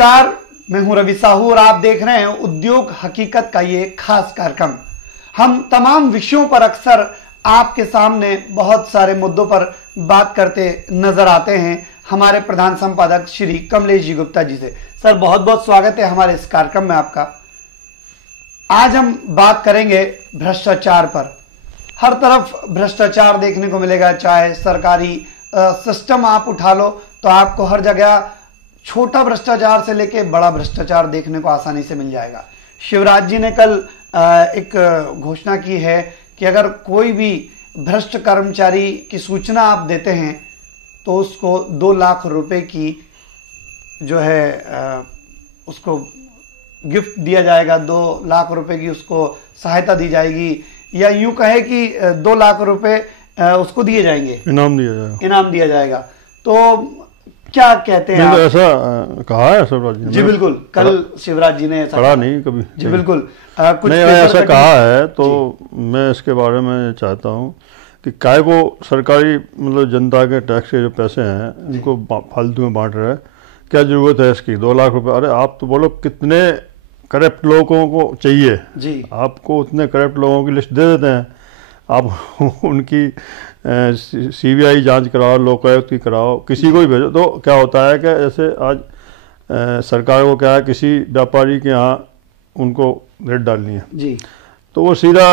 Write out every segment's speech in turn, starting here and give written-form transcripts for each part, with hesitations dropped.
नमस्कार, मैं हूं रवि साहू और आप देख रहे हैं उद्योग हकीकत का ये खास कार्यक्रम। हम तमाम विषयों पर अक्सर आपके सामने बहुत सारे मुद्दों पर बात करते नजर आते हैं हमारे प्रधान संपादक श्री कमलेश जी गुप्ता जी से। सर, बहुत बहुत स्वागत है हमारे इस कार्यक्रम में आपका। आज हम बात करेंगे भ्रष्टाचार पर। हर तरफ भ्रष्टाचार देखने को मिलेगा, चाहे सरकारी सिस्टम आप उठा लो तो आपको हर जगह छोटा भ्रष्टाचार से लेके बड़ा भ्रष्टाचार देखने को आसानी से मिल जाएगा। शिवराज जी ने कल एक घोषणा की है कि अगर कोई भी भ्रष्ट कर्मचारी की सूचना आप देते हैं तो उसको 2 लाख रुपए की जो है उसको गिफ्ट दिया जाएगा, 2 लाख रुपए की उसको सहायता दी जाएगी, या यूं कहे कि 2 लाख रुपए उसको दिए जाएंगे, इनाम दिया जाएगा। तो क्या कहते हैं आप? ऐसा कहा है शिवराज जी ने? जी बिल्कुल, कल शिवराज जी ने ऐसा पढ़ा नहीं कभी। जी बिल्कुल, कुछ नहीं ऐसा कहा है। तो मैं इसके बारे में चाहता हूँ कि काय को सरकारी मतलब जनता के टैक्स के जो पैसे हैं उनको फालतू में बांट रहा है, क्या जरूरत है इसकी? 2 लाख रुपए, अरे आप तो बोलो कितने करप्ट लोगों को चाहिए जी, आपको उतने करप्ट लोगों की लिस्ट दे देते हैं, आप उनकी सीबीआई जांच कराओ, लोकायुक्त की कराओ, किसी को भी भेजो। तो क्या होता है कि जैसे आज सरकार को क्या है, किसी व्यापारी के यहाँ उनको रेट डालनी है जी, तो वो सीधा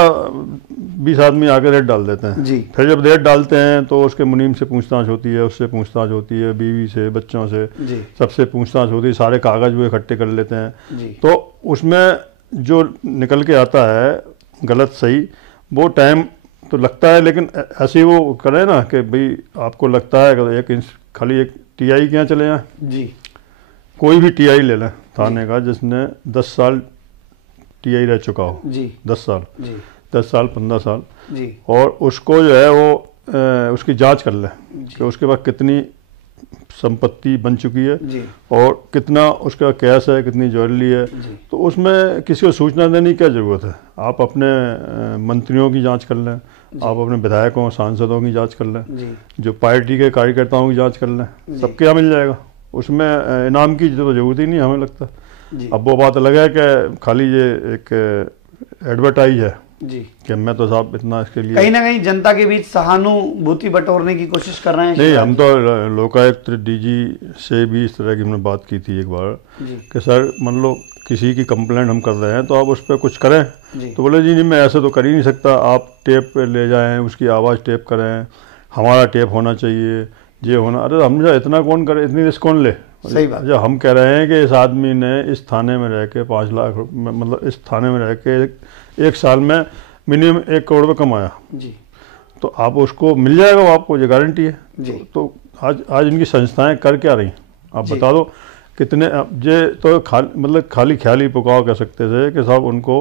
20 आदमी आके रेट डाल देते हैं जी। फिर जब रेट डालते हैं तो उसके मुनीम से पूछताछ होती है, उससे पूछताछ होती है, बीवी से, बच्चों से जी, सबसे पूछताछ होती है, सारे कागज वो इकट्ठे कर लेते हैं जी। तो उसमें जो निकल के आता है गलत सही, वो टाइम तो लगता है, लेकिन ऐसे ही वो करें ना कि भाई आपको लगता है कि एक इंच खाली एक टीआई के यहाँ चले जाएँ जी, कोई भी टीआई ले लें थाने का जिसने 10 साल टीआई रह चुका हो जी, 10 साल जी, 10 साल 15 साल जी, और उसको जो है वो उसकी जांच कर लें कि उसके बाद कितनी संपत्ति बन चुकी है जी, और कितना उसका कैश है, कितनी ज्वेलरी है। तो उसमें किसी को सूचना देने की क्या ज़रूरत है? आप अपने मंत्रियों की जांच कर लें, आप अपने विधायकों सांसदों की जांच कर लें, जो पार्टी के कार्यकर्ताओं की जांच कर लें, सबके यहाँ मिल जाएगा। उसमें इनाम की तो ज़रूरत ही नहीं हमें लगता। अब वो बात अलग है कि खाली ये एक एडवर्टाइज है जी कि मैं तो साहब इतना इसके लिए कहीं ना कहीं जनता के बीच सहानुभूति बटोरने की कोशिश कर रहे हैं। नहीं, हम तो लोकायुक्त डीजी से भी इस तरह की हमने बात की थी एक बार कि सर मान लो किसी की कंप्लेंट हम कर रहे हैं तो आप उस पर कुछ करें। तो बोले जी नहीं, मैं ऐसे तो कर ही नहीं सकता, आप टेप ले जाएं, उसकी आवाज़ टेप करें, हमारा टेप होना चाहिए, ये होना। अरे हम जो इतना कौन करे, इतनी रिस्क कौन ले? सही बात। जो हम कह रहे हैं कि इस आदमी ने इस थाने में रह के 5 लाख मतलब इस थाने में रह के एक साल में मिनिमम 1 करोड़ रुपये कमाया जी, तो आप उसको मिल जाएगा, वो आपको ये गारंटी है जी। तो आज इनकी संस्थाएं कर क्या रही, आप बता दो कितने? ये तो खाली ख्याली पुकाव कह सकते थे कि साहब उनको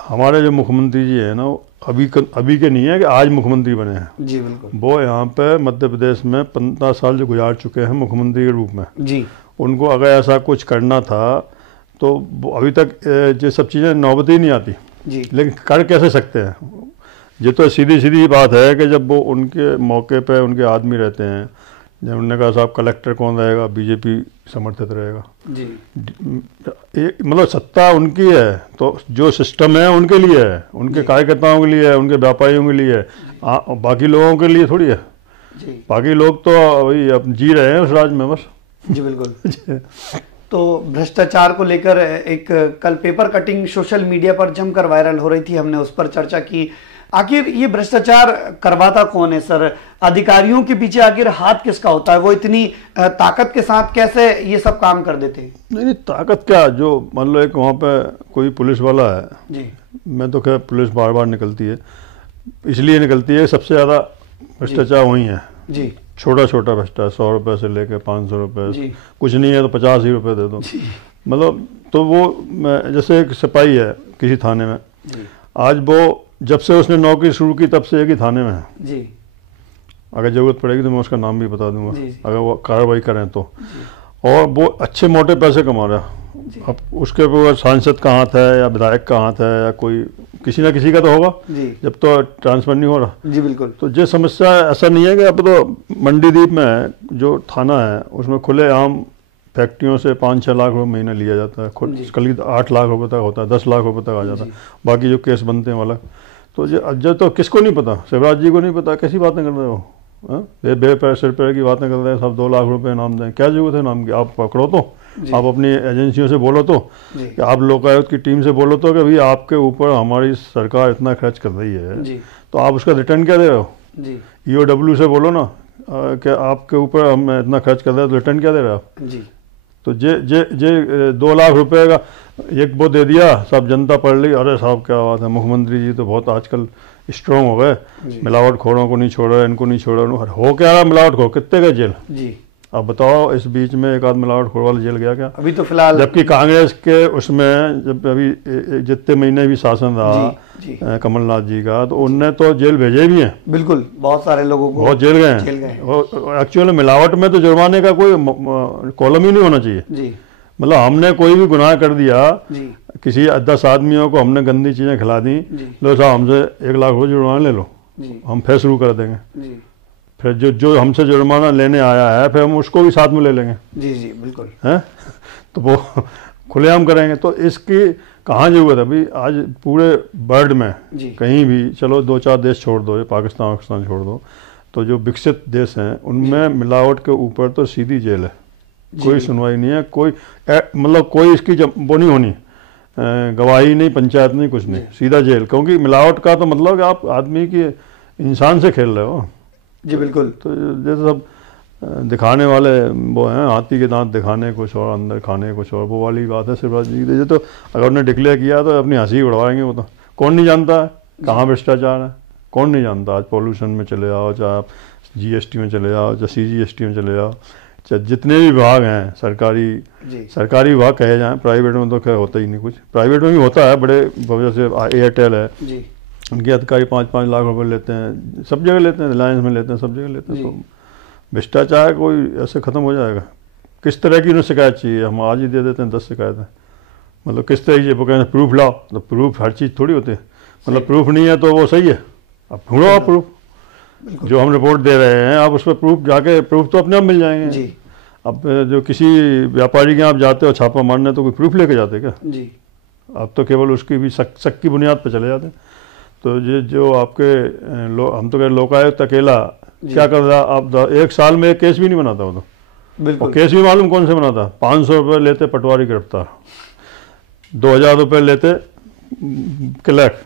हमारे जो मुख्यमंत्री जी हैं ना, अभी के नहीं है कि आज मुख्यमंत्री बने हैं जी, बिल्कुल। वो यहाँ पे मध्य प्रदेश में 15 साल जो गुजार चुके हैं मुख्यमंत्री के रूप में जी, उनको अगर ऐसा कुछ करना था तो अभी तक ये सब चीज़ें नौबत ही नहीं आती जी। लेकिन कर कैसे सकते हैं? ये तो सीधी बात है कि जब वो उनके मौके पे उनके आदमी रहते हैं, जब उन्होंने कहा साहब कलेक्टर कौन रहेगा, बीजेपी समर्थित रहेगा जी, मतलब सत्ता उनकी है तो जो सिस्टम है उनके लिए है, उनके कार्यकर्ताओं के लिए है, उनके व्यापारियों के लिए है, बाकी लोगों के लिए थोड़ी है जी। बाकी लोग तो वही अब जी रहे हैं उस राज में बस जी, बिल्कुल। तो भ्रष्टाचार को लेकर एक कल पेपर कटिंग सोशल मीडिया पर जमकर वायरल हो रही थी, हमने उस पर चर्चा की। आखिर ये भ्रष्टाचार करवाता कौन है सर? अधिकारियों के पीछे आखिर हाथ किसका होता है? वो इतनी ताकत के साथ कैसे ये सब काम कर देते हैं? नहीं, ताकत क्या, जो मान लो एक वहाँ पे कोई पुलिस वाला है जी, मैं तो क्या पुलिस बार बार निकलती है, इसलिए निकलती है सबसे ज़्यादा भ्रष्टाचार वही है जी, छोटा भ्रष्टाचार, 100 रुपये से लेकर 500 रुपये, कुछ नहीं है तो 50 ही रुपये दे दो, मतलब। तो वो जैसे एक सिपाही है किसी थाने में, आज वो जब से उसने नौकरी शुरू की तब से एक ही थाने में है जी, अगर ज़रूरत पड़ेगी तो मैं उसका नाम भी बता दूंगा अगर वो कार्रवाई करें तो, और वो अच्छे मोटे पैसे कमा रहा है। अब उसके ऊपर सांसद का हाथ है या विधायक का हाथ है या कोई किसी ना किसी का तो होगा जी, जब तो ट्रांसफर नहीं हो रहा जी, बिल्कुल। तो ये समस्या ऐसा नहीं है कि अब तो मंडीदीप में जो थाना है उसमें खुले आम फैक्ट्रियों से 5-6 लाख रुपये महीना लिया जाता है, खुद कल 8 लाख रुपये तक होता है, 10 लाख रुपये तक आ जाता है, बाकी जो केस बनते हैं वाला। तो जो तो किसको नहीं पता, शिवराज जी को नहीं पता, कैसी बातें कर रहे हो, बेपैर सिर पैर की बातें कर रहे हैं, सब 2 लाख रुपये इनाम दें, क्या जरूरत है इनाम की, आप पकड़ो तो, आप अपनी एजेंसियों से बोलो तो, कि आप लोकायुक्त की टीम से बोलो तो कि भाई आपके ऊपर हमारी सरकार इतना खर्च कर रही है, तो आप उसका रिटर्न क्या दे रहे हो, EOW से बोलो ना कि आपके ऊपर हम इतना खर्च कर रहे हैं तो रिटर्न क्या दे रहे हो आप। तो जे 2 लाख रुपए का एक वो दे दिया, सब जनता पढ़ ली, अरे साहब क्या बात है, मुख्यमंत्री जी तो बहुत आजकल स्ट्रॉन्ग हो गए, मिलावट खोरों को नहीं छोड़ा, इनको नहीं छोड़ा, हो क्या रहा मिलावट खो, कितने गए जेल जी। अब बताओ, इस बीच में एक आध मिलावट खोर वाला जेल गया क्या अभी तो फिलहाल, जबकि कांग्रेस के उसमें जब अभी जितने महीने भी शासन रहा कमलनाथ जी का, तो उनने तो जेल भेजे भी हैं, बिल्कुल बहुत सारे लोगों को बहुत जेल गए हैं। एक्चुअली मिलावट में तो जुर्माने का कोई कॉलम ही नहीं होना चाहिए जी। मतलब हमने कोई भी गुनाह कर दिया, किसी 10 आदमियों को हमने गंदी चीजें खिला दी, लो साहब हमसे 1 लाख रुपये जुर्माना ले लो, हम फिर शुरू कर देंगे, फिर जो हमसे जुर्माना लेने आया है फिर हम उसको भी साथ में ले लेंगे जी जी बिल्कुल है, तो वो खुलेआम करेंगे। तो इसकी कहाँ जरूरत है भाई, आज पूरे वर्ल्ड में कहीं भी चलो 2-4 देश छोड़ दो, ये पाकिस्तान छोड़ दो, तो जो विकसित देश हैं उनमें मिलावट के ऊपर तो सीधी जेल है, कोई सुनवाई नहीं है, कोई मतलब कोई इसकी वो नहीं होनी, गवाही नहीं, पंचायत नहीं, कुछ नहीं, सीधा जेल। क्योंकि मिलावट का तो मतलब कि आप आदमी की इंसान से खेल रहे हो जी बिल्कुल। तो जैसे सब दिखाने वाले वो हैं, हाथी के दांत दिखाने कुछ और अंदर खाने कुछ और, वो वाली बात है शिवराज जी की। तो अगर उन्होंने डिक्लेयर किया तो अपनी हंसी उड़वाएंगे, वो तो कौन नहीं जानता है कहाँ भ्रष्टाचार है, कौन नहीं जानता। आज पॉल्यूशन में चले जाओ, चाहे आप GST में चले जाओ, चाहे CGST में चले जाओ, चाहे जितने भी विभाग हैं सरकारी विभाग कहे जाएँ, प्राइवेट में तो क्या होता ही नहीं कुछ, प्राइवेट में भी होता है बड़े, जैसे एयरटेल है, उनके अधिकारी 5-5 लाख रुपए लेते हैं, सब जगह लेते हैं, रिलायंस में लेते हैं, सब जगह लेते हैं। तो भ्रष्टाचार कोई ऐसे ख़त्म हो जाएगा? किस तरह की उन्हें शिकायत चाहिए, हम आज ही दे देते हैं 10 शिकायतें, मतलब किस तरह की, वो कहते हैं प्रूफ लाओ, तो प्रूफ हर चीज़ थोड़ी होती है, मतलब प्रूफ नहीं है तो वो सही है, अब ढूंढो आप प्रूफ, जो हम रिपोर्ट दे रहे हैं आप उस पर प्रूफ, जाके प्रूफ तो अपने आप मिल जाएंगे जी। अब जो किसी व्यापारी के यहाँ आप जाते हो छापा मारने, तो कोई प्रूफ लेके जाते क्या जी, अब तो केवल उसकी भी शक की बुनियाद पर चले जाते हैं। तो ये जो आपके हम तो कह लोकायुक्त अकेला क्या कर रहा, आप 1 साल में एक केस भी नहीं बनाता, वो तो बिल्कुल, केस भी मालूम कौन से बनाता, 500 रुपये लेते पटवारी गिरफ्तार, 2000 रुपये लेते क्लर्क,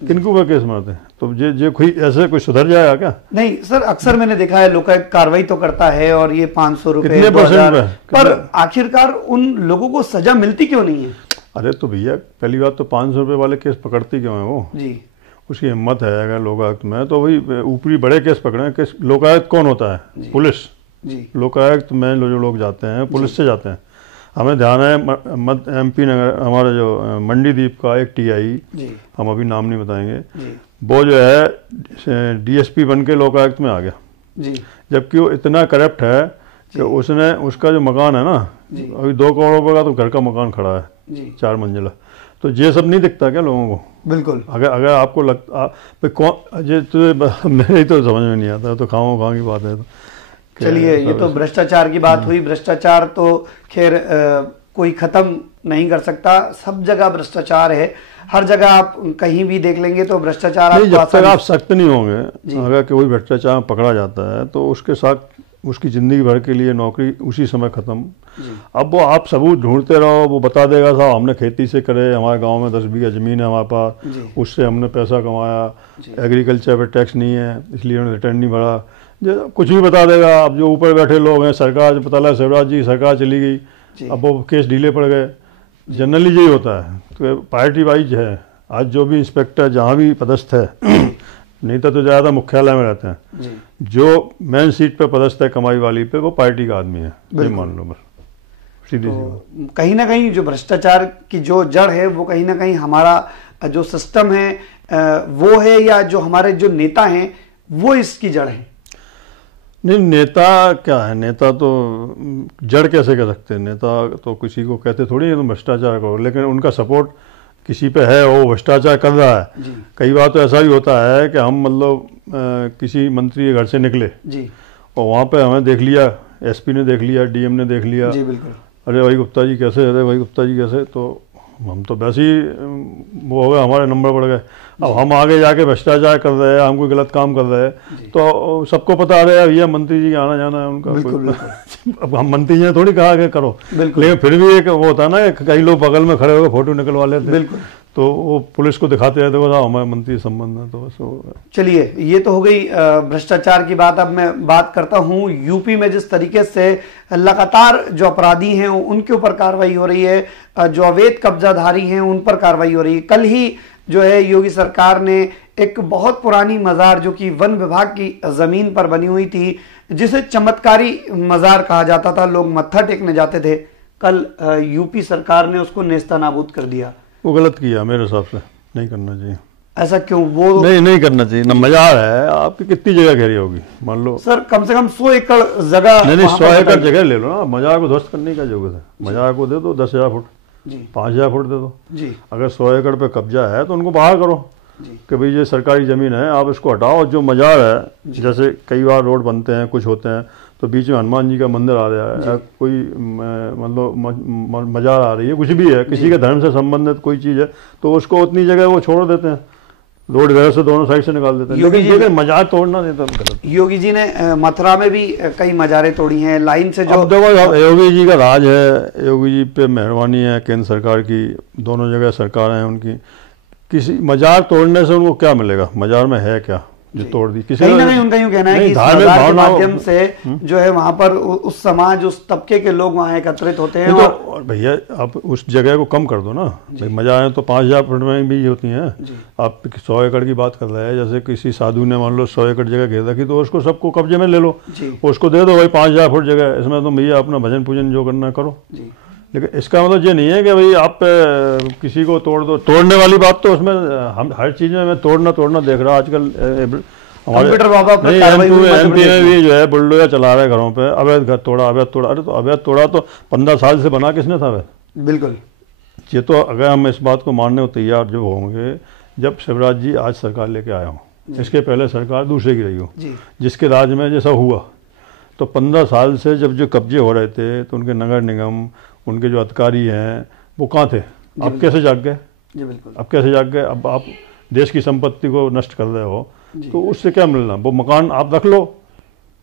किनको का केस बनाते हैं। तो ये कोई ऐसे कोई सुधर जाएगा क्या? नहीं सर, अक्सर मैंने देखा है लोकायुक्त कार्रवाई तो करता है, और ये 500 रुपये, 2000, पर आखिरकार उन लोगों को सजा मिलती क्यों नहीं है? अरे तो भैया पहली बात तो 500 रुपये वाले केस पकड़ती क्यों है वो जी, उसकी हिम्मत है अगर लोकायुक्त में, तो वही ऊपरी बड़े केस पकड़े। केस लोकायुक्त कौन होता है? पुलिस जी। लोकायुक्त में जो लोग जाते हैं पुलिस से जाते हैं। हमें ध्यान है MP नगर, हमारा जो मंडीदीप का एक TI, हम अभी नाम नहीं बताएंगे, वो जो है DSP बन के लोकायुक्त में आ गया जी, जबकि वो इतना करप्ट है कि उसने, उसका जो मकान है ना, अभी 2 करोड़ रुपये का तो घर का मकान खड़ा है 4 मंजिला। तो ये सब नहीं दिखता क्या लोगों को? बिल्कुल। अगर आपको लगता कौन ये तो मेरे तो समझ में नहीं आता, तो खाओ खाओ की बात है। तो चलिए, ये तो भ्रष्टाचार की बात हुई। भ्रष्टाचार तो खैर कोई खत्म नहीं कर सकता, सब जगह भ्रष्टाचार है, हर जगह आप कहीं भी देख लेंगे तो भ्रष्टाचार। जब तक आप सख्त नहीं होंगे, अगर कोई भ्रष्टाचार पकड़ा जाता है तो उसके साथ उसकी ज़िंदगी भर के लिए नौकरी उसी समय ख़त्म। अब वो आप सबूत ढूंढते रहो, वो बता देगा साहब हमने खेती से करे, हमारे गांव में 10 बीघा ज़मीन है हमारे पास, उससे हमने पैसा कमाया, एग्रीकल्चर पे टैक्स नहीं है इसलिए उन्होंने रिटर्न नहीं भरा, कुछ भी बता देगा। अब जो ऊपर बैठे लोग हैं, सरकार, पता लगा शिवराज जी सरकार चली गई, अब वो केस ढीले पड़ गए, जनरली यही होता है। तो पार्टी वाइज है, आज जो भी इंस्पेक्टर जहाँ भी पदस्थ है, नहीं तो ज़्यादा मुख्यालय में रहते हैं, जो मेन सीट पे पदस्थ है कमाई वाली पे, वो पार्टी का आदमी है, ये मान लो बस, सीधी सी बात। कहीं ना कहीं जो भ्रष्टाचार की जो जड़ है वो कहीं ना कहीं हमारा जो सिस्टम है वो है, या जो हमारे जो नेता हैं वो इसकी जड़ है? नहीं, नेता क्या है, नेता तो जड़ कैसे कह सकते हैं? नेता तो किसी को कहते थोड़ी है तुम भ्रष्टाचार करो, लेकिन उनका सपोर्ट किसी पे है, वो भ्रष्टाचार कर रहा है। कई बार तो ऐसा भी होता है कि हम मतलब किसी मंत्री के घर से निकले जी, और वहाँ पे हमें देख लिया एसपी ने देख लिया, डीएम ने देख लिया, जी बिल्कुल, अरे भाई गुप्ता जी कैसे, अरे भाई गुप्ता जी कैसे, तो हम तो वैसे ही वो हो गए, हमारे नंबर बढ़ गए। अब हम आगे जाके भ्रष्टाचार कर रहे हैं, हम कोई गलत काम कर रहे हैं, तो सबको पता आ रहा है भैया मंत्री जी आना जाना है उनका। अब हम मंत्री जी ने थोड़ी कहा कि करो, लेकिन फिर भी एक वो होता है ना, कई लोग बगल में खड़े होकर फोटो निकलवा लेते हैं, तो वो पुलिस को दिखाते रहते हो हमारे मंत्री संबंध है, तो बस वो। चलिए, ये तो हो गई भ्रष्टाचार की बात। अब मैं बात करता हूँ यूपी में जिस तरीके से लगातार जो अपराधी हैं उनके ऊपर कार्रवाई हो रही है, जो अवैध कब्जाधारी हैं उन पर कार्रवाई हो रही है। कल ही जो है योगी सरकार ने एक बहुत पुरानी मजार जो कि वन विभाग की जमीन पर बनी हुई थी, जिसे चमत्कारी मजार कहा जाता था, लोग मत्था टेकने जाते थे, कल यूपी सरकार ने उसको नेस्तनाबूद कर दिया। वो गलत किया मेरे हिसाब से, नहीं करना चाहिए। ऐसा क्यों? वो नहीं करना चाहिए ना। मजार है, आपकी कितनी जगह घेरी होगी, मान लो सर कम से कम 100 एकड़ जगह। नहीं 100 एकड़ जगह ले लो ना, मजार को ध्वस्त करने का जरूरत है। मजार को दे दो 10,000 फुट, 5,000 फुट दे दो जी। अगर 100 एकड़ पे कब्जा है तो उनको बाहर करो कि भाई ये सरकारी जमीन है, आप इसको हटाओ। जो मजार है, जैसे कई बार रोड बनते हैं, कुछ होते हैं, तो बीच में हनुमान जी का मंदिर आ रहा है, कोई मतलब मजार आ रही है, कुछ भी है, किसी के धर्म से संबंधित कोई चीज़ है, तो उसको उतनी जगह वो छोड़ देते हैं, रोड घर से दोनों साइड से निकाल देते हैं। लेकिन मजार तोड़ना नहीं तो गलत। योगी जी ने मथुरा में भी कई मजारें तोड़ी हैं लाइन से। जो देखो योगी जी का राज है, योगी जी पे मेहरबानी है केंद्र सरकार की, दोनों जगह सरकार है उनकी। किसी मजार तोड़ने से उनको क्या मिलेगा? मजार में है क्या जो तोड़ दी? किसी कहीं ना कहीं उनका यूं कहना है कि इस मजार के माध्यम से जो है वहां पर उस समाज, उस तबके के लोग वहां एकत्रित होते हैं। तो भैया आप उस जगह को कम कर दो ना। भाई मजारें तो 5,000 फुट में भी होती हैं, आप 100 एकड़ की बात कर रहे हैं। जैसे किसी साधु ने मान लो 100 एकड़ जगह घेर रखी, तो उसको सबको कब्जे में ले लो, उसको दे दो भाई 5,000 फुट जगह, इसमें तो भैया अपना भजन पूजन जो करना करो। लेकिन इसका मतलब ये नहीं है कि भाई आप किसी को तोड़ दो। तोड़ने वाली बात तो उसमें हम हर चीज़ में मैं तोड़ना देख रहा आजकल। कंप्यूटर बाबा पर एमपी में भी जो है बुलडोजर चला रहे घरों पे, अवैध घर तोड़ा, अवैध तोड़ा। अरे तो अवैध तोड़ा तो 15 साल से बना किसने था अवैध? बिल्कुल। ये तो अगर हम इस बात को मानने को तैयार जो होंगे, जब शिवराज जी आज सरकार लेके आए हों, इसके पहले सरकार दूसरे की रही हो, जिसके राज में जैसा हुआ, तो 15 साल से जब जो कब्जे हो रहे थे, तो उनके नगर निगम, उनके जो अधिकारी हैं वो कहाँ थे? अब कैसे जाग गए? अब कैसे जाग गए? अब आप देश की संपत्ति को नष्ट कर रहे हो, तो उससे क्या मिलना? वो मकान आप रख लो,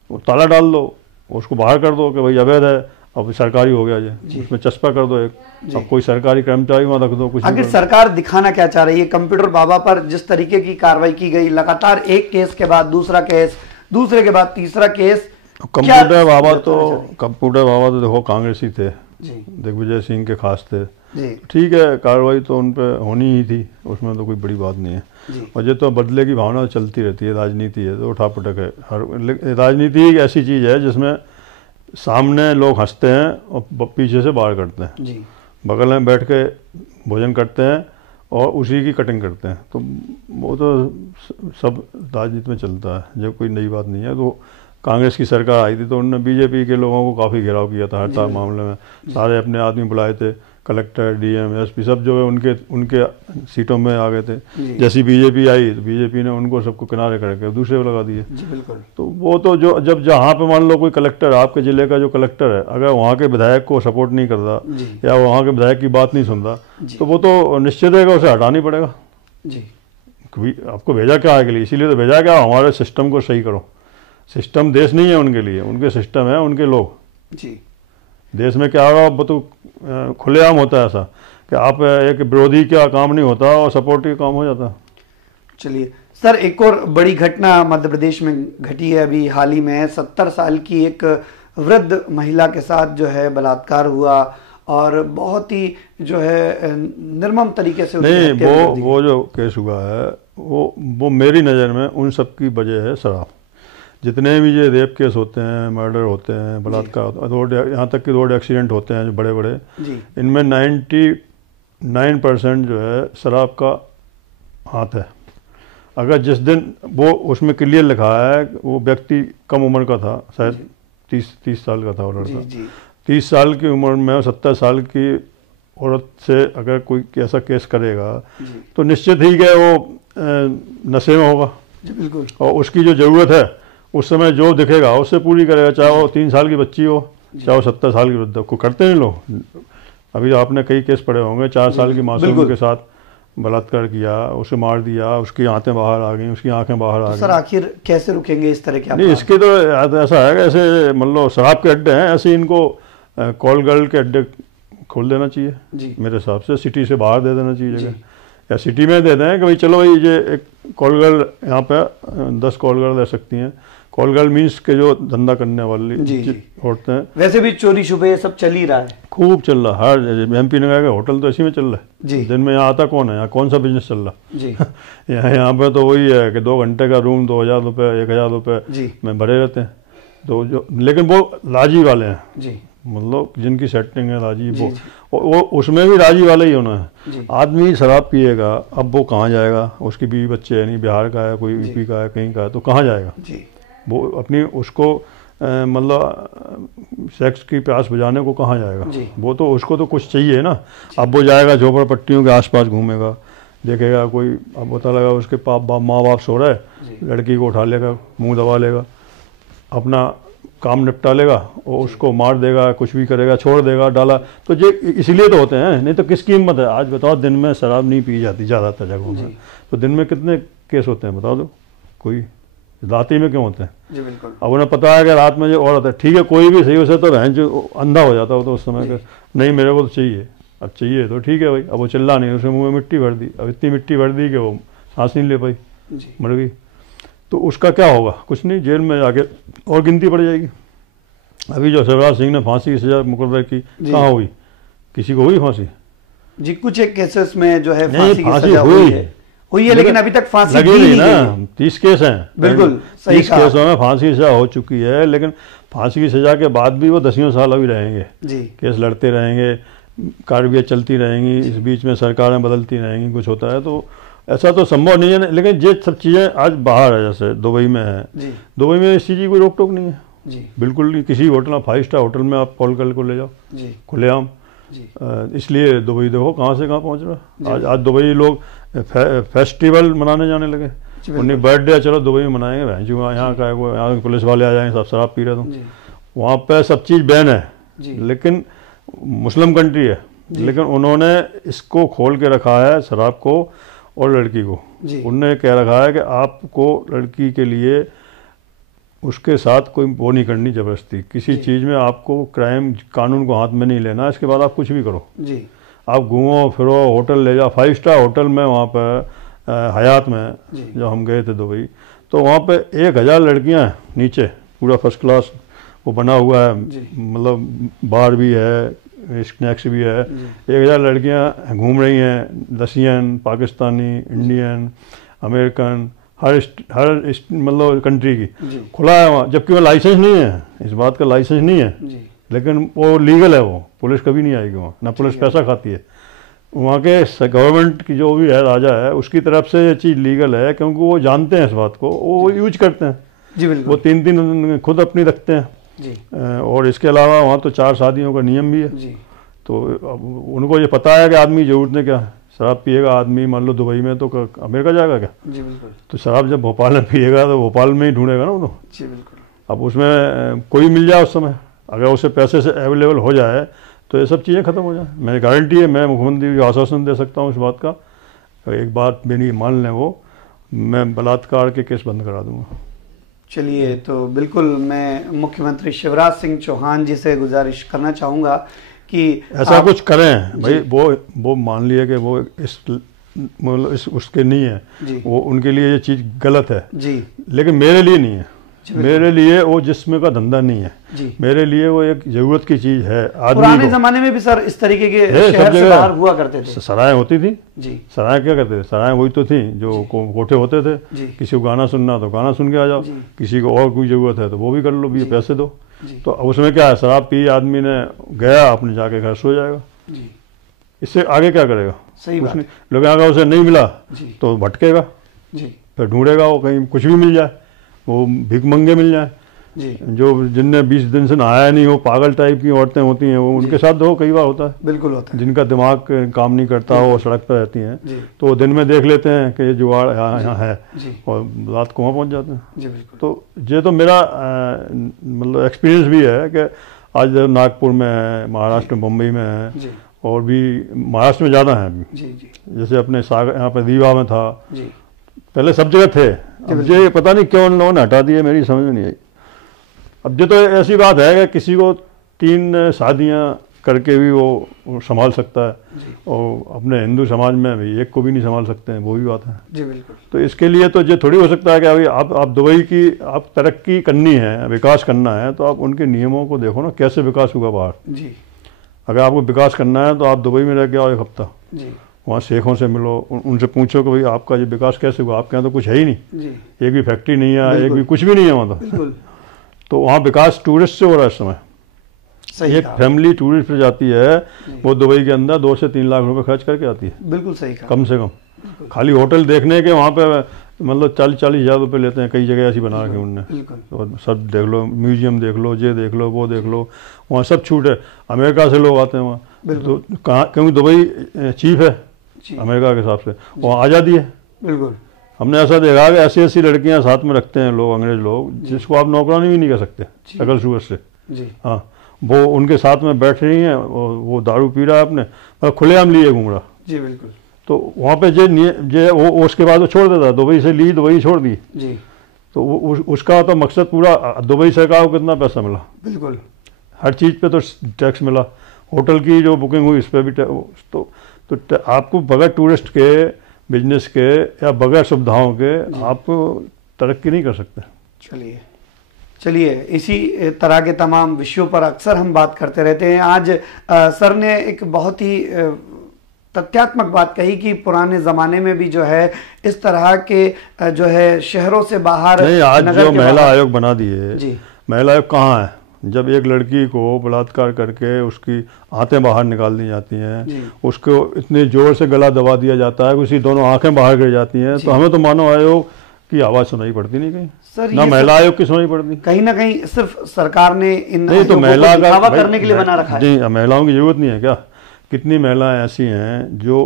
वो ताला डाल दो, उसको बाहर कर दो कि भाई अवैध है, अब सरकारी हो गया जी, उसमें चस्पा कर दो एक। अब कोई सरकारी कर्मचारी वहाँ रख दो। कुछ आखिर सरकार दिखाना क्या चाह रही है? कंप्यूटर बाबा पर जिस तरीके की कार्रवाई की गई, लगातार एक केस के बाद दूसरा केस, दूसरे के बाद तीसरा केस। कंप्यूटर बाबा तो देखो कांग्रेसी थे, दिग्विजय सिंह के खास थे, ठीक है, कार्रवाई तो उन पर होनी ही थी, उसमें तो कोई बड़ी बात नहीं है। और ये तो बदले की भावना चलती रहती है, राजनीति है तो उठापटक है। हर राजनीति एक ऐसी चीज़ है जिसमें सामने लोग हंसते हैं और पीछे से बाहर करते हैं, बगल में बैठ के भोजन करते हैं और उसी की कटिंग करते हैं। तो वो तो सब राजनीति में चलता है, जो कोई नई बात नहीं है। तो कांग्रेस की सरकार आई थी तो उन्होंने बीजेपी के लोगों को काफ़ी घेराव किया था हर मामले में, सारे अपने आदमी बुलाए थे, कलेक्टर, डीएम, एसपी सब जो है उनके सीटों में आ गए थे। जैसी बीजेपी आई तो बीजेपी ने उनको सबको किनारे करके दूसरे को लगा दिए। तो वो तो जो जब जहाँ पे मान लो कोई कलेक्टर, आपके जिले का जो कलेक्टर है, अगर वहाँ के विधायक को सपोर्ट नहीं कर रहा या वहाँ के विधायक की बात नहीं सुन रहा, तो वो तो निश्चित है कि उसे हटाना ही पड़ेगा। आपको भेजा क्या है के लिए? इसीलिए तो भेजा क्या, हमारे सिस्टम को सही करो। सिस्टम देश नहीं है उनके लिए, उनके सिस्टम है उनके लोग। देश में क्या होगा वो तो खुलेआम होता है ऐसा कि आप एक विरोधी का काम नहीं होता और सपोर्टिव काम हो जाता। चलिए सर, एक और बड़ी घटना मध्य प्रदेश में घटी है अभी हाल ही में। 70 साल की एक वृद्ध महिला के साथ जो है बलात्कार हुआ और बहुत ही जो है निर्मम तरीके से नहीं, वो जो केस हुआ है वो मेरी नज़र में उन सब की वजह है शराब। जितने भी ये रेप केस होते हैं, मर्डर होते हैं, बलात्कार, रोड, यहाँ तक कि रोड एक्सीडेंट होते हैं जो बड़े बड़े, इनमें 99% जो है शराब का हाथ है। अगर जिस दिन वो उसमें क्लियर लिखा है, वो व्यक्ति कम उम्र का था, शायद 30 साल का था वो लड़का, 30 साल की उम्र में 70 साल की औरत से अगर कोई ऐसा केस करेगा तो निश्चित ही कि वो नशे में होगा। बिल्कुल। और उसकी जो ज़रूरत है उस समय जो दिखेगा उससे पूरी करेगा, चाहे वो 3 साल की बच्ची हो, चाहे वो 70 साल की वृद्ध हो। को करते नहीं लोग। अभी आपने कई केस पढ़े होंगे, 4 साल की मासूम के साथ बलात्कार किया, उसे मार दिया, उसकी आंतें बाहर आ गई, उसकी आंखें बाहर आ गई। सर आखिर कैसे रुकेंगे इस तरह के? नहीं, इसके तो ऐसा है कि ऐसे मतलब शराब के अड्डे हैं, ऐसे इनको कॉल गर्ल के अड्डे खोल देना चाहिए जी। मेरे हिसाब से। सिटी से बाहर दे देना चाहिए जगह, या सिटी में दे दें कि भाई चलो भाई ये एक कॉल गर्ल यहाँ पे 10 कॉल गर्ल रह सकती हैं। कॉल गर्ल मीन्स के जो धंधा करने वाली औरतें हैं। वैसे भी चोरी छुपे ये सब चल ही रहा है, खूब चल रहा है। हर MP नगर का होटल तो इसी में चल रहा है जी। दिन में यहाँ आता कौन है? यहाँ कौन सा बिजनेस चल रहा जी। यहाँ पे तो वही है कि 2 घंटे का रूम 2000 रुपये 1000 रुपये में भरे रहते हैं। तो जो लेकिन वो राजी वाले हैं जी, मतलब जिनकी सेटिंग है राजी, वो उसमें भी राजी वाला ही होना है। आदमी शराब पिएगा, अब वो कहाँ जाएगा? उसकी बीवी बच्चे है नहीं, बिहार का है, कोई यूपी का है, कहीं का है, तो कहाँ जाएगा जी। वो अपनी उसको मतलब सेक्स की प्यास बुझाने को कहाँ जाएगा? वो तो उसको तो कुछ चाहिए ना। अब वो जाएगा झोपड़पट्टियों के आसपास घूमेगा, देखेगा कोई, अब पता लगा उसके माँ बाप सो रहा है, लड़की को उठा लेगा, मुंह दबा लेगा, अपना काम निपटा लेगा, और उसको मार देगा, कुछ भी करेगा, छोड़ देगा, डाला। तो ये इसीलिए तो होते हैं, नहीं तो किसकी हिम्मत है? आज बताओ, दिन में शराब नहीं पी जाती ज़्यादातर जगहों में, तो दिन में कितने केस होते हैं बताओ? दो कोई रात ही में क्यों होते हैं? जी बिल्कुल। अब उन्हें पता है कि रात में जो औरत है, ठीक है कोई भी सही उसे तो बहन जो अंधा हो जाता हो तो उस समय का, नहीं मेरे को तो चाहिए, अब चाहिए तो ठीक है भाई। अब वो चिल्ला नहीं, उसने मुँह में मिट्टी भर दी, अब इतनी मिट्टी भर दी कि वो सांस नहीं ले पाई, मर गई। तो उसका क्या होगा? कुछ नहीं, जेल में जाके और गिनती पड़ जाएगी। अभी जो शिवराज सिंह ने फांसी की सजा मुकर्रर की, कहाँ हुई? किसी को हुई फांसी? जी कुछ एक केसेस में जो है फांसी हुई है, लेकिन अभी तक फांसी लगी नहीं ना। 30 केस हैं, बिल्कुल 30 केसों में फांसी की सजा हो चुकी है, लेकिन फांसी की सजा के बाद भी वो 10 साल अभी रहेंगे जी। केस लड़ते रहेंगे, कार्रवाई चलती रहेंगी, इस बीच में सरकारें बदलती रहेंगी, कुछ होता है। तो ऐसा तो संभव नहीं है। लेकिन ये सब चीज़ें आज बाहर है, जैसे दुबई में है, दुबई में इस चीज़ की कोई रोक टोक नहीं है जी। बिल्कुल नहीं। किसी होटल, 5 स्टार होटल में आप कॉल कर को ले जाओ खुलेआम। इसलिए दुबई देखो कहाँ से कहाँ पहुँच रहा है। आज दुबई लोग फेस्टिवल मनाने जाने लगे, उन्हें बर्थडे चलो दुबई में मनाएंगे, यहाँ का वो यहाँ पुलिस वाले आ जाएंगे, सब शराब पी रहे तो वहाँ पे सब चीज़ बैन है, लेकिन मुस्लिम कंट्री है, लेकिन उन्होंने इसको खोल के रखा है शराब को और लड़की को। उन्होंने कह रखा है कि आपको लड़की के लिए उसके साथ कोई वो नहीं करनी जबरदस्ती, किसी चीज़ में आपको क्राइम कानून को हाथ में नहीं लेना, इसके बाद आप कुछ भी करो जी। आप घूमो फिरो, होटल ले जाओ, 5 स्टार होटल में वहाँ पर हयात में जब हम गए थे दुबई, तो वहाँ पे 1000 लड़कियाँ हैं नीचे, पूरा फर्स्ट क्लास वो बना हुआ है, मतलब बार भी है, स्नैक्स भी है। 1000 लड़कियाँ घूम रही हैं, रशियन, पाकिस्तानी, इंडियन, अमेरिकन, हर मतलब कंट्री की खुला है वहाँ, जबकि वहाँ लाइसेंस नहीं है, इस बात का लाइसेंस नहीं है, लेकिन वो लीगल है। वो पुलिस कभी नहीं आएगी वहाँ, ना पुलिस पैसा खाती है। वहाँ के गवर्नमेंट की जो भी है, राजा है, उसकी तरफ से ये चीज़ लीगल है, क्योंकि वो जानते हैं इस बात को, वो यूज करते हैं जी। बिल्कुल। वो 3 खुद अपनी रखते हैं जी। और इसके अलावा वहाँ तो 4 शादियों का नियम भी है जी। तो उनको ये पता है कि आदमी जरूरत ने क्या शराब पिएगा आदमी, मान लो दुबई में, तो अमेरिका जाएगा क्या जी? बिल्कुल। तो शराब जब भोपाल में पिएगा तो भोपाल में ही ढूंढेगा ना वो तो जी। बिल्कुल। अब उसमें कोई मिल जाए उस समय, अगर उसे पैसे से अवेलेबल हो जाए तो ये सब चीज़ें खत्म हो जाए। मेरी गारंटी है, मैं मुख्यमंत्री को आश्वासन दे सकता हूँ इस बात का, एक बात मेरी मान लें, वो मैं बलात्कार के केस बंद करा दूंगा। चलिए, तो बिल्कुल मैं मुख्यमंत्री शिवराज सिंह चौहान जी से गुजारिश करना चाहूँगा कि ऐसा कुछ करें भाई। वो मान लिए कि वो इस मतलब उसके नहीं है, वो उनके लिए ये चीज़ गलत है जी, लेकिन मेरे लिए नहीं है। मेरे लिए वो जिस्म का धंधा नहीं है जी। मेरे लिए वो एक जरूरत की चीज है। पुराने जमाने में भी सर इस तरीके के शहर से बाहर हुआ करते थे, सराय होती थी जी। सराय क्या करते थे? सराय वही तो थी जो कोठे होते थे, किसी को गाना सुनना तो गाना सुन के आ जाओ, किसी को और कोई जरूरत है तो वो भी कर लो, भी पैसे दो। तो उसमें क्या है, शराब पी आदमी ने गया अपने जाके घर सो जाएगा, इससे आगे क्या करेगा? सही बात। लोग अगर उसे नहीं मिला तो भटकेगा, फिर ढूंढेगा वो कहीं कुछ भी मिल जाए, वो भीख मंगे मिल जाए। जी। जो जिनने 20 दिन से नहाया नहीं, वो पागल टाइप की औरतें होती हैं, वो उनके साथ तो कई बार होता है। बिल्कुल होता है। जिनका दिमाग काम नहीं करता, वो सड़क पर रहती हैं, तो वो दिन में देख लेते हैं कि ये जुगाड़ यहाँ है, और रात को वहाँ पहुँच जाते हैं। जी बिल्कुल। तो ये तो मेरा मतलब एक्सपीरियंस भी है कि आज नागपुर में है, महाराष्ट्र में, मुंबई में है, और भी महाराष्ट्र में ज़्यादा है अभी। जैसे अपने सागर यहाँ पे रीवा में था, पहले सब जगह थे। अब ये पता नहीं क्यों उन लोगों ने हटा दिए, मेरी समझ में नहीं आई। अब ये तो ऐसी बात है कि किसी को 3 शादियाँ करके भी वो संभाल सकता है, और अपने हिंदू समाज में भी एक को भी नहीं संभाल सकते हैं, वो भी बात है। जी बिल्कुल। तो इसके लिए तो ये थोड़ी हो सकता है कि अभी आप दुबई की आप तरक्की करनी है, विकास करना है, तो आप उनके नियमों को देखो ना, कैसे विकास होगा बाहर। जी। अगर आपको विकास करना है तो आप दुबई में रह के आओ 1 हफ्ता, वहाँ शेखों से मिलो, उनसे पूछो कि भाई आपका ये विकास कैसे हुआ, आपके यहाँ तो कुछ है ही नहीं, एक भी फैक्ट्री नहीं है, एक भी कुछ भी नहीं है वहाँ। तो वहाँ विकास टूरिस्ट से हो रहा है इस समय। एक फैमिली टूरिस्ट पे जाती है, वो दुबई के अंदर 2 से 3 लाख रुपए खर्च करके आती है। बिल्कुल सही कहा। कम से कम खाली होटल देखने के वहाँ पे मतलब 40-40 हज़ार रुपये लेते हैं। कई जगह ऐसी बना रखी उनने, तो सब देख लो, म्यूजियम देख लो, ये देख लो, वो देख लो, वहाँ सब छूट है। अमेरिका से लोग आते हैं वहाँ, तो कहाँ, क्योंकि दुबई चीफ है अमेरिका के हिसाब से, वहाँ आज़ादी है। बिल्कुल। हमने ऐसा देखा कि ऐसी लड़कियाँ साथ में रखते हैं लोग, अंग्रेज लोग, जिसको आप नौकरानी भी नहीं कर सकते शकल सूरत से। हाँ, वो उनके साथ में बैठ रही हैं, वो दारू पी रहा है अपने, मतलब खुलेआम लिए घूम रहा। जी बिल्कुल। तो वहाँ पे वो उसके बाद वो छोड़ देता, दुबई से ली, दुबई छोड़ दी। जी। तो उसका तो मकसद पूरा, दुबई सरकार को कितना पैसा मिला। बिल्कुल। हर चीज़ पे तो टैक्स मिला, होटल की जो बुकिंग हुई इस पर भी तो आपको बगैर टूरिस्ट के, बिजनेस के, या बगैर सुविधाओं के आप तरक्की नहीं कर सकते। चलिए इसी तरह के तमाम विषयों पर अक्सर हम बात करते रहते हैं। आज सर ने एक बहुत ही तथ्यात्मक बात कही कि पुराने ज़माने में भी जो है इस तरह के जो है शहरों से बाहर नहीं, आज जो महिला आयोग बना दिए, महिला आयोग कहाँ है? जब एक लड़की को बलात्कार करके उसकी आंखें बाहर निकाल दी जाती हैं, उसको इतने जोर से गला दबा दिया जाता है कि उसकी दोनों आंखें बाहर गिर जाती हैं, तो हमें तो मानव आयोग की आवाज़ सुनाई पड़ती नहीं कहीं। सर, ना महिला आयोग की सुनाई पड़ती, कहीं ना कहीं सिर्फ सरकार ने इन नहीं तो महिला का दावा करने के लिए बना रखा है। नहीं, महिलाओं की जरूरत नहीं है क्या? कितनी महिलाएं ऐसी हैं जो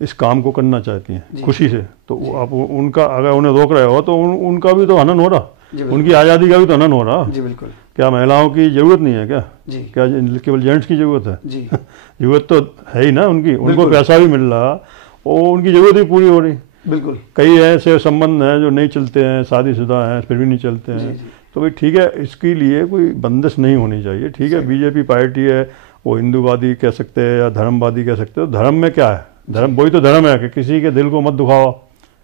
इस काम को करना चाहती हैं खुशी से, तो आप उनका अगर उन्हें रोक रहे हो तो उनका भी तो हनन हो रहा, उनकी आज़ादी का भी तो हनन हो रहा। जी बिल्कुल। क्या महिलाओं की जरूरत नहीं है क्या? क्या केवल जेंट्स की जरूरत है? जी। जरूरत तो है ही ना उनकी, उनको पैसा भी मिल रहा और उनकी जरूरत भी पूरी हो रही। बिल्कुल। कई ऐसे संबंध हैं जो नहीं चलते हैं, शादीशुदा हैं फिर भी नहीं चलते हैं, तो भाई ठीक है, इसके लिए कोई बंदिश नहीं होनी चाहिए। ठीक है, बीजेपी पार्टी है, वो हिंदूवादी कह सकते हैं या धर्मवादी कह सकते हो। धर्म में क्या है? धर्म वही तो धर्म है कि किसी के दिल को मत दुखाओ,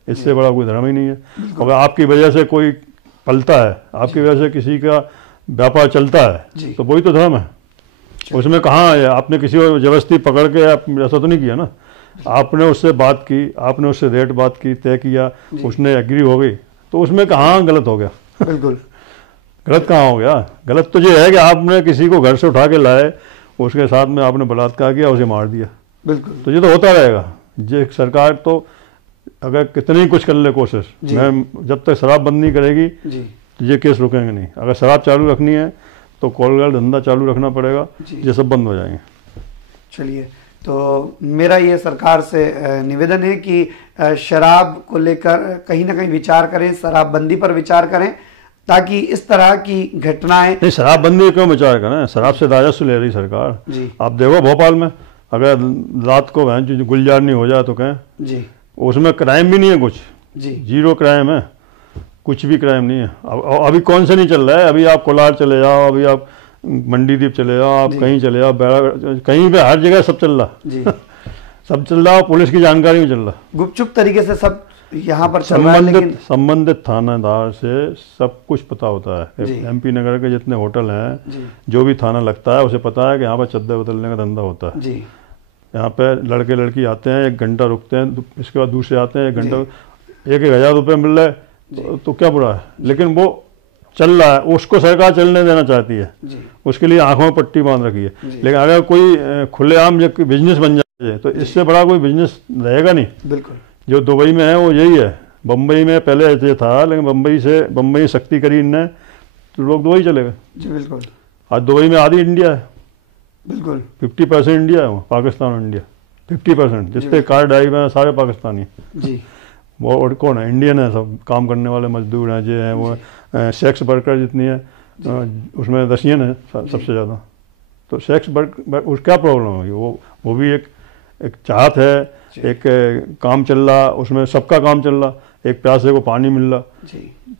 इससे बड़ा कोई धर्म ही नहीं है। अगर आपकी वजह से कोई पलता है, आपकी वजह से किसी का व्यापार चलता है, तो वही तो धर्म है। उसमें कहाँ है आपने किसी को जबरदस्ती पकड़ के ऐसा तो नहीं किया ना, आपने उससे बात की, आपने उससे रेट बात की, तय किया, उसने एग्री हो गई, तो उसमें कहाँ गलत हो गया? बिल्कुल। गलत कहाँ हो गया? गलत तो ये है कि आपने किसी को घर से उठा के लाए, उसके साथ में आपने बलात्कार किया, उसे मार दिया। बिल्कुल। तो ये तो होता रहेगा। ये सरकार तो अगर कितनी कुछ कर ले कोशिश, मैं जब तक शराब बंद नहीं करेगी तो ये केस रुकेंगे नहीं। अगर शराब चालू रखनी है तो कोलगेट धंधा चालू रखना पड़ेगा, ये सब बंद हो जाएंगे। चलिए, तो मेरा ये सरकार से निवेदन है कि शराब को लेकर कहीं ना कहीं विचार करें, शराबबंदी पर विचार करें, ताकि इस तरह की घटनाएं। नहीं, शराबबंदी क्यों विचार करें? शराब से राजस्व ले रही सरकार। आप देखो भोपाल में अगर रात को गुलजार नहीं हो जाए तो कहें जी, उसमें क्राइम भी नहीं है कुछ जी, 0 क्राइम है, कुछ भी क्राइम नहीं है। अभी कौन से नहीं चल रहा है? अभी आप कोलार चले जाओ, अभी आप मंडीदीप चले जाओ, आप कहीं चले जाओ, कहीं पे हर जगह सब चल रहा जी। सब चल रहा, पुलिस की जानकारी में चल रहा, गुपचुप तरीके से सब यहाँ पर चल रहा है। लेकिन संबंधित थानादार से सब कुछ पता होता है। एमपी नगर के जितने होटल हैं, जो भी थाना लगता है उसे पता है कि यहाँ पर चद्दर बदलने का धंधा होता है। यहाँ पे लड़के लड़की आते हैं, 1 घंटा रुकते हैं, इसके बाद दूसरे आते हैं, 1 घंटा, 1,000 रुपये मिल रहा है तो क्या बुरा है? लेकिन वो चल रहा है, उसको सरकार चलने देना चाहती है, उसके लिए आंखों में पट्टी बांध रखी है। लेकिन अगर कोई खुलेआम जब बिजनेस बन जाए तो इससे बड़ा कोई बिजनेस रहेगा नहीं। बिल्कुल। जो दुबई में है वो यही है। बम्बई में पहले ऐसे था, लेकिन बम्बई शक्ति करी इनने तो लोग दुबई चले गए। जी बिल्कुल। आज दुबई में आधी इंडिया है, बिल्कुल 50% इंडिया है, वो पाकिस्तान और इंडिया 50%। जिसपे कार ड्राइव है सारे पाकिस्तानी जी। वो और कौन है? इंडियन है सब, काम करने वाले मजदूर हैं जो हैं वो। सेक्स वर्कर जितनी है उसमें रशियन है सबसे ज़्यादा। तो सेक्स वर्क उस क्या प्रॉब्लम होगी? वो भी एक चाहत है, एक काम चल रहा, उसमें सबका काम चल रहा, एक प्यासे को पानी मिल रहा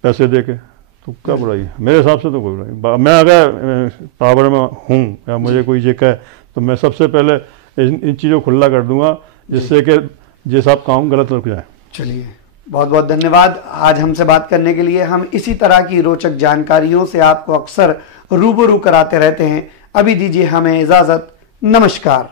पैसे दे के, तो क्या बुराई है? मेरे हिसाब से तो कोई बुराई। मैं अगर पावर में हूँ या मुझे कोई ये कहे तो मैं सबसे पहले इन चीज़ों को खुला कर दूंगा जिससे कि ये सब काम गलत रुक जाए। चलिए, बहुत बहुत धन्यवाद आज हमसे बात करने के लिए। हम इसी तरह की रोचक जानकारियों से आपको अक्सर रूबरू कराते रहते हैं। अभी दीजिए हमें इजाज़त, नमस्कार।